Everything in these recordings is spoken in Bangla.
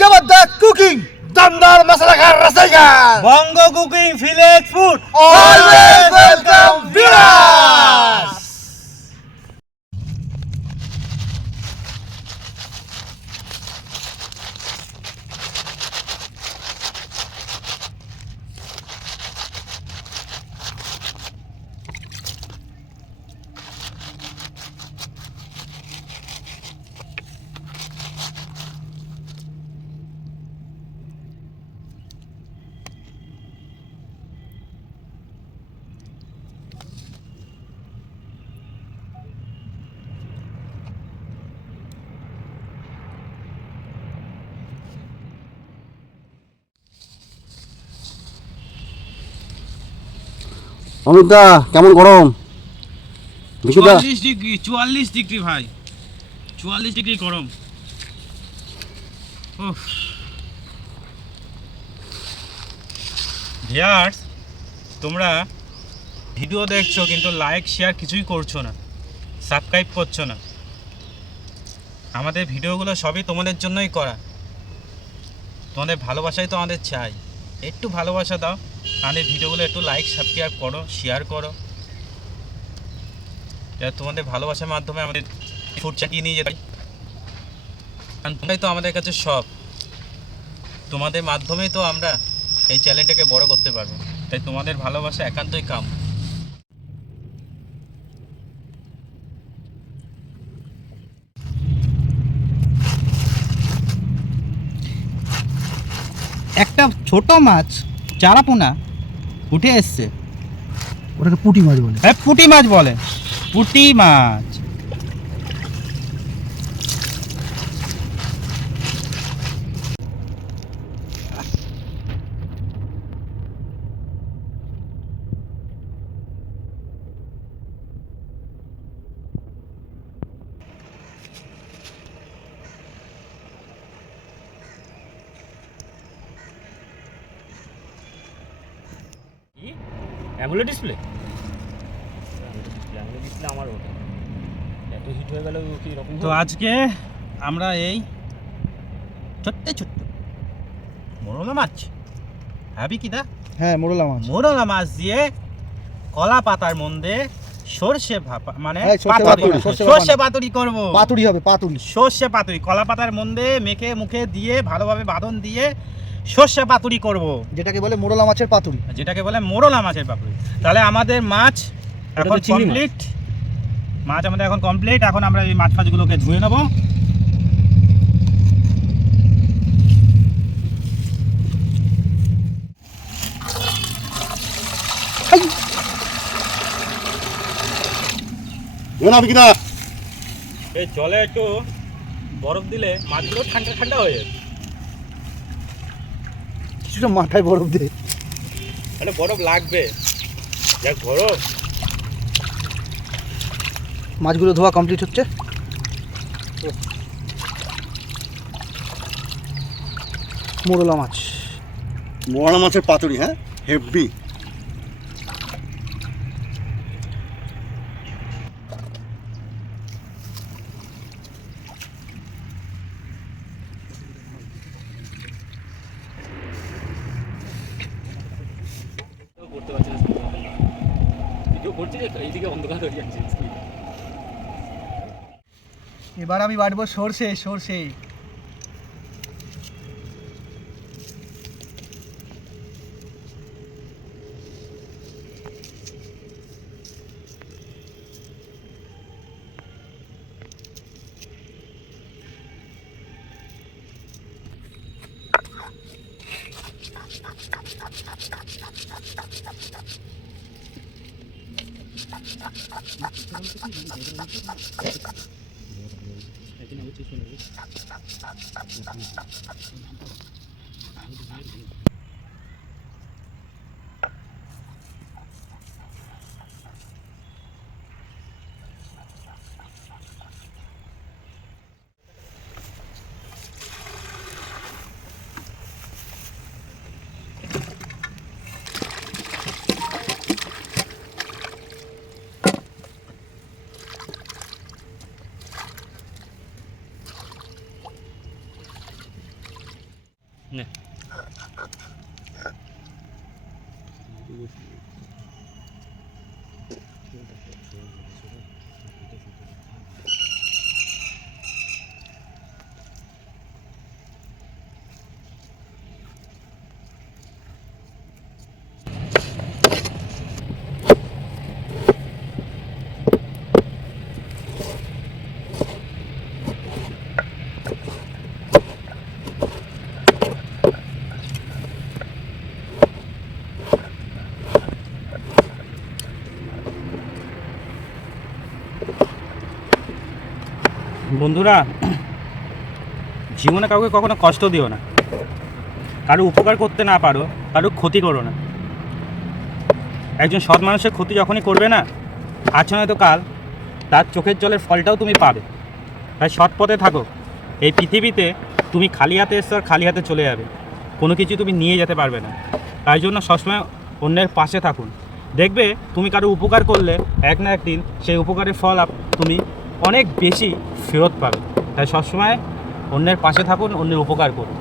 जबरदस्त कुकिंग, दमदार मसाला का रसोई घर, Banga cooking village food always welcome viewers. অমিতদা কেমন গরম? বিশুদা 44 ডিগ্রি ভাই, 44 ডিগ্রি গরম। ভিউয়ার্স, তোমরা ভিডিও দেখছো কিন্তু লাইক শেয়ার কিছুই করছো না, সাবস্ক্রাইব করছো না। আমাদের ভিডিওগুলো সবই তোমাদের জন্যই করা, তোমাদের ভালোবাসাই তো আমাদের চাই। একটু ভালোবাসা দাও, আমাদের ভিডিওগুলো একটু লাইক সাবস্ক্রাইব করো, শেয়ার করো। তোমাদের ভালোবাসার মাধ্যমে আমাদের ফুড চাকিয়ে নিয়ে যেতে, কারণ তোমরাই তো আমাদের কাছে সব। তোমাদের মাধ্যমেই তো আমরা এই চ্যানেলটাকে বড় করতে পারবো, তাই তোমাদের ভালোবাসা একান্তই কাম। একটা ছোট মাছ চারাপোনা উঠে এসছে, ওটাকে পুঁটি মাছ বলে। হ্যাঁ পুঁটি মাছ বলে, পুঁটি মাছ। অ্যামোলেড ডিসপ্লে আমার ওটা এত হিট হয়ে গেল কি রকম। তো আজকে আমরা এই ছোট্ট মোরলা মাছ, ভাবি কি দা? হ্যাঁ, মোরলা মাছ। মোরলা মাছ দিয়ে কলা পাতার মধ্যে সর্ষে ভাপা, মানে হ্যাঁ, সর্ষে পাতুরি, পাতুরি, সর্ষে সর্ষে পাতুরি করব। পাতুরি হবে, পাতুরি। সর্ষে পাতুরি কলা পাতার মধ্যে মেখে মুখে দিয়ে ভালোভাবে বাঁধন দিয়ে সর্ষে পাতুরি করব, যেটাকে বলে মোরলা মাছের পাতুরি। যেটাকে বলে মোরলা মাছের পাতুরি। তাহলে আমাদের মাছ এখন কমপ্লিট, মাছ আমাদের এখন কমপ্লিট। এখন আমরা এই মাছ ফাছগুলোকে ধুয়ে নেব। এই জলে একটু বরফ দিলে মাছগুলো ঠান্ডা ঠান্ডা হয়ে যাবে। কিছুটা মাথায় বরফ দে। তাহলে বরফ লাগবে, যা গরম। মাছগুলো ধোয়া কমপ্লিট হচ্ছে। মোরলা মাছ, মোরলা মাছের পাতুরি, হ্যাঁ হেভি। করতে পারছি না, ভিডিও করছি যে এইদিকে অন্ধকার হয়ে যাচ্ছে। এবার আমি বাটবো সর্ষে। সর্ষে বন্ধুরা, জীবনে কাউকে কখনো কষ্ট দিও না, কারো উপকার করতে না পারো, কারো ক্ষতি করো না। একজন সৎ মানুষের ক্ষতি যখনই করবে না, আজ নয়তো কাল তার চোখের জলের ফলটাও তুমি পাবে। তাই সৎ পথে থাকো। এই পৃথিবীতে তুমি খালি হাতে এসছো আর খালি হাতে চলে যাবে, কোনো কিছু তুমি নিয়ে যেতে পারবে না। তাই জন্য সবসময় অন্যের পাশে থাকুন। দেখবে তুমি কারো উপকার করলে এক না একদিন সেই উপকারের ফল তুমি অনেক বেশি ফেরত পাবে। তাই সবসময় অন্যের পাশে থাকুন, অন্যের উপকার করুন।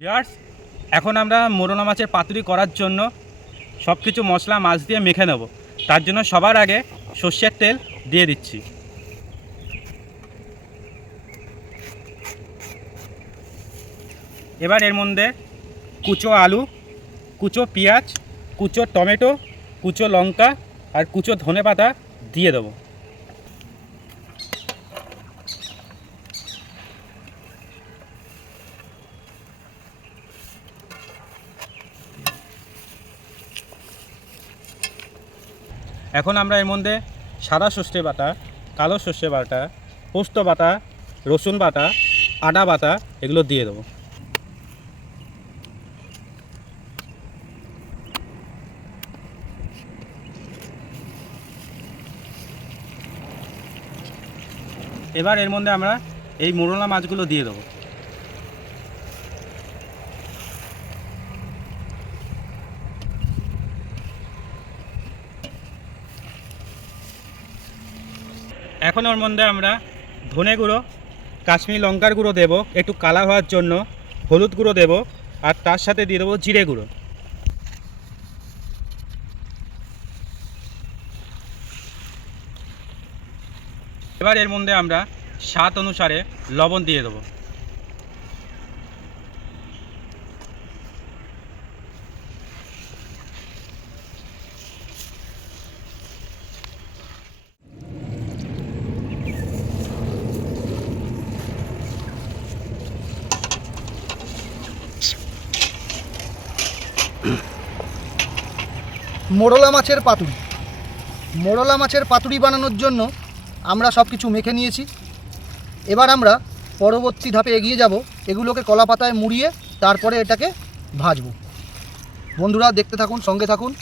ভিউয়ার্স, এখন আমরা মোরলা মাছের পাতুরি করার জন্য সব কিছু মশলা মাছ দিয়ে মেখে নেব। তার জন্য সবার আগে সর্ষের তেল দিয়ে দিচ্ছি। এবার এর মধ্যে কুচো আলু, কুচো পেঁয়াজ, কুচো টমেটো, কুচো লঙ্কা আর কুচো ধনেপাতা দিয়ে দেবো। এখন আমরা এর মধ্যে সাদা সর্ষে বাটা, কালো সর্ষে বাটা, পোস্ত বাটা, রসুন বাটা, আদা বাটা এগুলো দিয়ে দেবো। এবার এর মধ্যে আমরা এই মোরলা মাছগুলো দিয়ে দেবো। এখন ওর মধ্যে আমরা ধনে গুঁড়ো, কাশ্মীরি লঙ্কার গুঁড়ো দেবো একটু কালা হওয়ার জন্য, হলুদ গুঁড়ো দেবো আর তার সাথে দিয়ে দেবো জিরে গুঁড়ো। এবার এর মধ্যে আমরা স্বাদ অনুসারে লবণ দিয়ে দেবো। মোরলা মাছের পাতুরি। মোরলা মাছের পাতুরি বানানোর জন্য আমরা সব কিছু মেখে নিয়েছি। এবার আমরা পরবর্তী ধাপে এগিয়ে যাব, এগুলোকে কলা পাতায় মুড়িয়ে তারপরে এটাকে ভাজবো। বন্ধুরা দেখতে থাকুন, সঙ্গে থাকুন।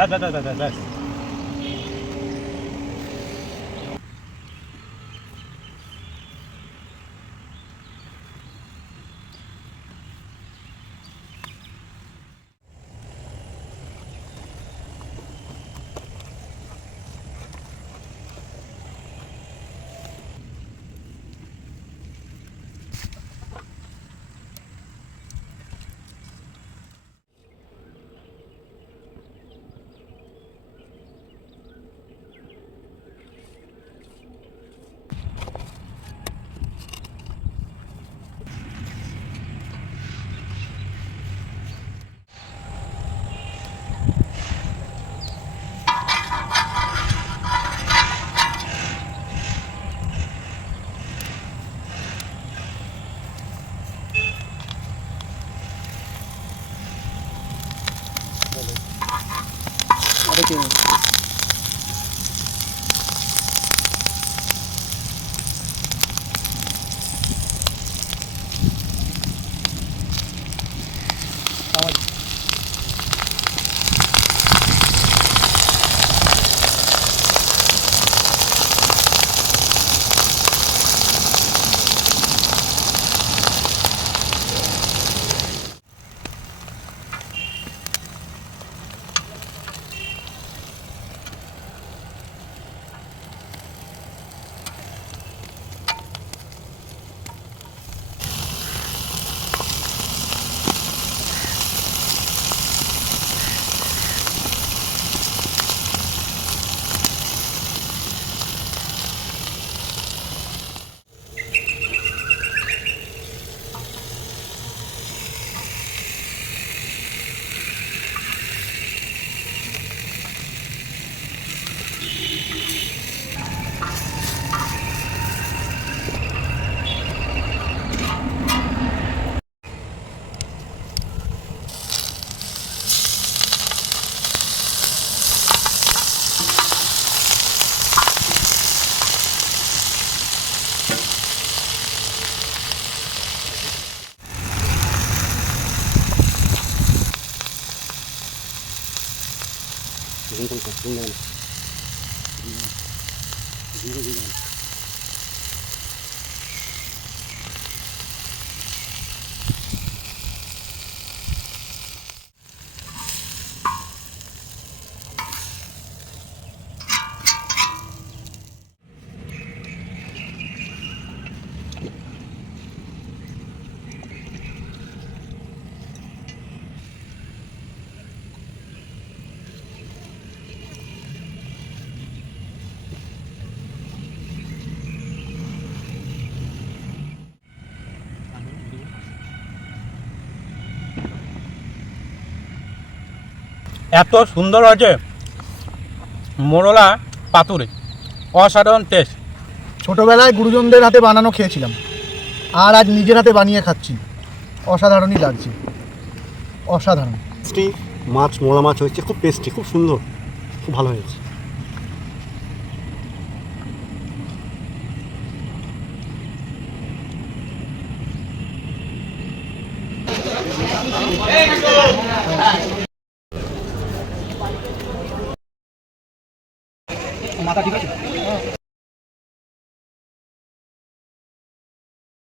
ব্যাস ব্যাস ব্যাস ব্যাস ব্যাস। এত সুন্দর হয়েছে মোরলা পাতুরি, অসাধারণ টেস্ট। ছোটোবেলায় গুরুজনদের হাতে বানানো খেয়েছিলাম, আর আজ নিজের হাতে বানিয়ে খাচ্ছি। অসাধারণই লাগছে, অসাধারণ। টেস্টি মাছ, মোড়া মাছ হয়েছে, খুব টেস্টি, খুব সুন্দর, খুব ভালো হয়েছে। মাথা ঠিক আছে।